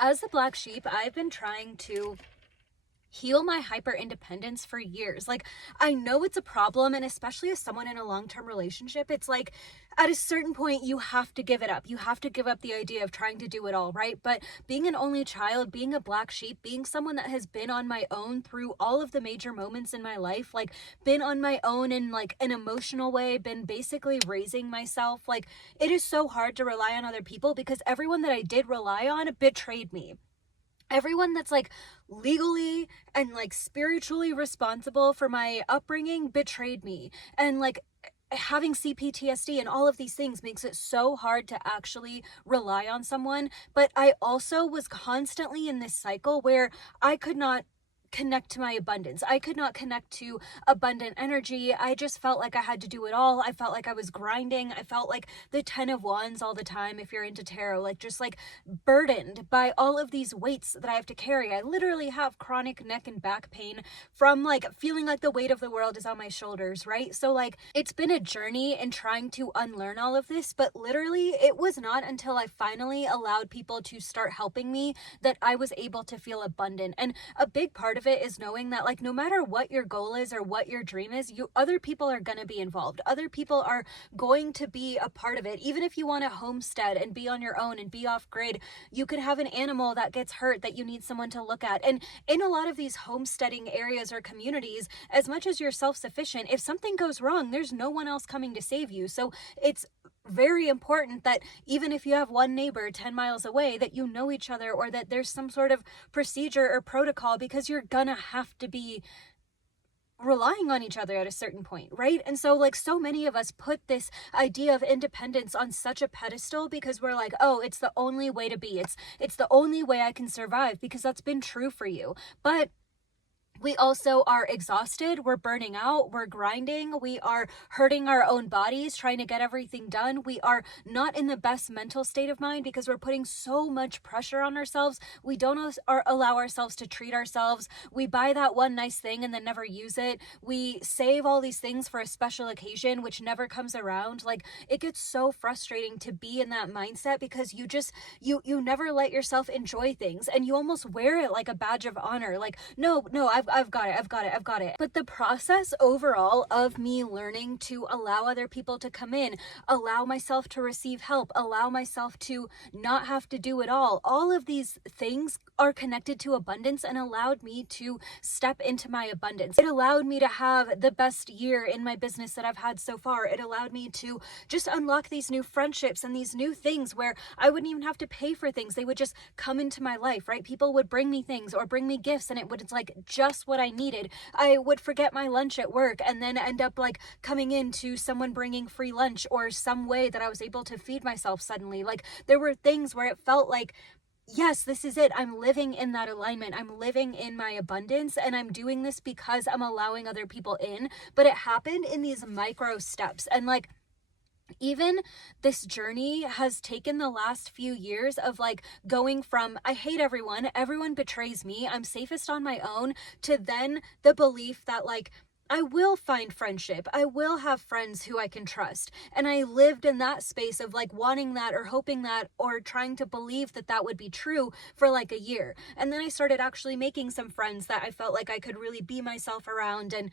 As the black sheep, I've been trying to heal my hyper independence for years. Like, I know it's a problem, and especially as someone in a long-term relationship, it's like at a certain point you have to give it up. You have to give up the idea of trying to do it all, right? But being an only child, being a black sheep, being someone that has been on my own through all of the major moments in my life, like been on my own in like an emotional way, been basically raising myself, like it is so hard to rely on other people because everyone that I did rely on betrayed me. Everyone that's like legally and like spiritually responsible for my upbringing betrayed me. And like having CPTSD and all of these things makes it so hard to actually rely on someone. But I also was constantly in this cycle where I could not connect to my abundance. I could not connect to abundant energy. I just felt like I had to do it all. I felt like I was grinding. I felt like the 10 of Wands all the time, if you're into tarot, like just like burdened by all of these weights that I have to carry. I literally have chronic neck and back pain from like feeling like the weight of the world is on my shoulders, right? So like it's been a journey in trying to unlearn all of this, but literally it was not until I finally allowed people to start helping me that I was able to feel abundant. And a big part of it is knowing that like no matter what your goal is or what your dream is, other people are going to be involved. Other people are going to be a part of it. Even if you want to homestead and be on your own and be off grid, you could have an animal that gets hurt that you need someone to look at. And in a lot of these homesteading areas or communities, as much as you're self-sufficient, if something goes wrong, there's no one else coming to save you. So it's very important that even if you have one neighbor 10 miles away, that you know each other or that there's some sort of procedure or protocol, because you're gonna have to be relying on each other at a certain point, right? And so like so many of us put this idea of independence on such a pedestal because we're like, oh, it's the only way to be. It's the only way I can survive because that's been true for you. But we also are exhausted, we're burning out, we're grinding, we are hurting our own bodies trying to get everything done. We are not in the best mental state of mind because we're putting so much pressure on ourselves. We don't allow ourselves to treat ourselves. We buy that one nice thing and then never use it. We save all these things for a special occasion which never comes around. Like it gets so frustrating to be in that mindset because you never let yourself enjoy things and you almost wear it like a badge of honor. Like, no, I've got it. But the process overall of me learning to allow other people to come in, allow myself to receive help, allow myself to not have to do it all of these things are connected to abundance and allowed me to step into my abundance. It allowed me to have the best year in my business that I've had so far. It allowed me to just unlock these new friendships and these new things where I wouldn't even have to pay for things. They would just come into my life, right? People would bring me things or bring me gifts and it's like just what I needed. I would forget my lunch at work and then end up like coming into someone bringing free lunch or some way that I was able to feed myself suddenly. Like there were things where it felt like, yes, this is it. I'm living in that alignment. I'm living in my abundance and I'm doing this because I'm allowing other people in. But it happened in these micro steps. And like, even this journey has taken the last few years of like going from I hate everyone betrays me, I'm safest on my own, to then the belief that like I will find friendship. I will have friends who I can trust. And I lived in that space of like wanting that or hoping that or trying to believe that that would be true for like a year. And then I started actually making some friends that I felt like I could really be myself around and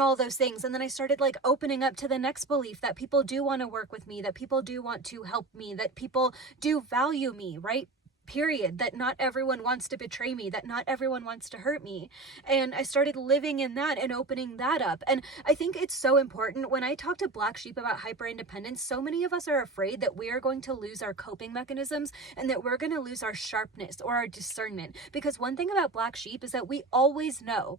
all those things. And then I started like opening up to the next belief that people do want to work with me, that people do want to help me, that people do value me, right? Period. That not everyone wants to betray me, that not everyone wants to hurt me. And I started living in that and opening that up. And I think it's so important when I talk to black sheep about hyper independence, so many of us are afraid that we are going to lose our coping mechanisms and that we're going to lose our sharpness or our discernment. Because one thing about black sheep is that we always know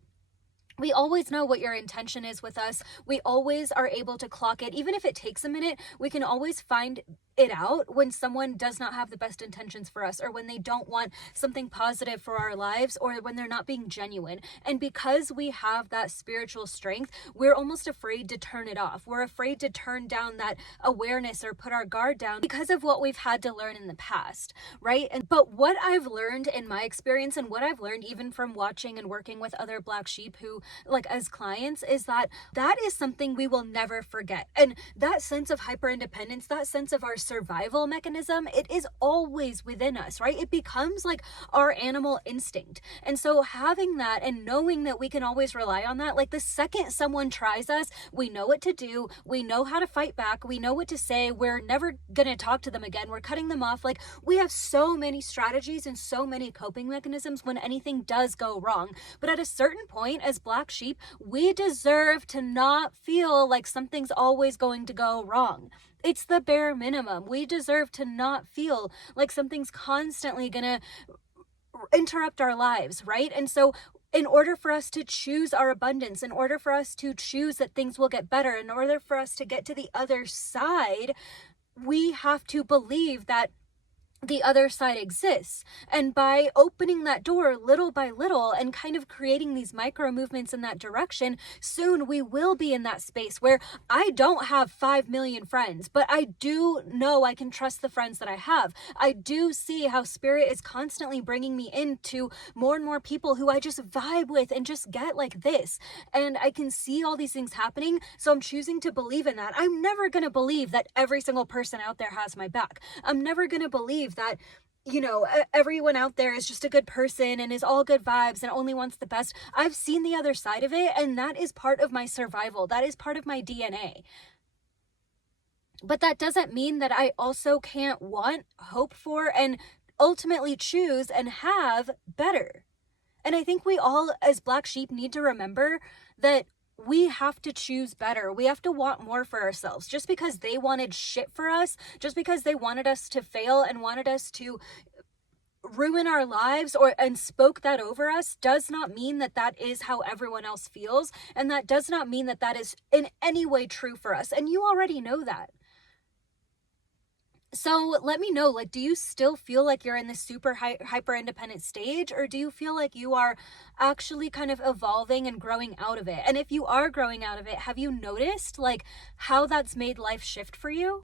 what your intention is with us. We always are able to clock it. Even if it takes a minute, we can always find it out when someone does not have the best intentions for us or when they don't want something positive for our lives or when they're not being genuine. And because we have that spiritual strength, we're almost afraid to turn it off. We're afraid to turn down that awareness or put our guard down because of what we've had to learn in the past, right? But what I've learned in my experience and what I've learned even from watching and working with other black sheep who like as clients is that is something we will never forget. And that sense of hyper independence, that sense of our survival mechanism, it is always within us, right? It becomes like our animal instinct. And so having that and knowing that we can always rely on that, like the second someone tries us, we know what to do, we know how to fight back, we know what to say, we're never gonna talk to them again, we're cutting them off. Like we have so many strategies and so many coping mechanisms when anything does go wrong. But at a certain point, as Black sheep, we deserve to not feel like something's always going to go wrong. It's the bare minimum. We deserve to not feel like something's constantly gonna interrupt our lives, right? And so in order for us to choose our abundance, in order for us to choose that things will get better, in order for us to get to the other side, we have to believe that the other side exists. And by opening that door little by little and kind of creating these micro movements in that direction, soon we will be in that space where I don't have 5 million friends, but I do know I can trust the friends that I have. I do see how spirit is constantly bringing me into more and more people who I just vibe with and just get like this. And I can see all these things happening. So I'm choosing to believe in that. I'm never going to believe that every single person out there has my back. I'm never going to believe that, you know, everyone out there is just a good person and is all good vibes and only wants the best. I've seen the other side of it, and that is part of my survival. That is part of my DNA. But that doesn't mean that I also can't want, hope for, and ultimately choose and have better. And I think we all, as Black sheep, need to remember that we have to choose better. We have to want more for ourselves. Just because they wanted shit for us, just because they wanted us to fail and wanted us to ruin our lives and spoke that over us, does not mean that that is how everyone else feels. And that does not mean that that is in any way true for us. And you already know that. So let me know, like, do you still feel like you're in this super hyper independent stage, or do you feel like you are actually kind of evolving and growing out of it? And if you are growing out of it, have you noticed like how that's made life shift for you?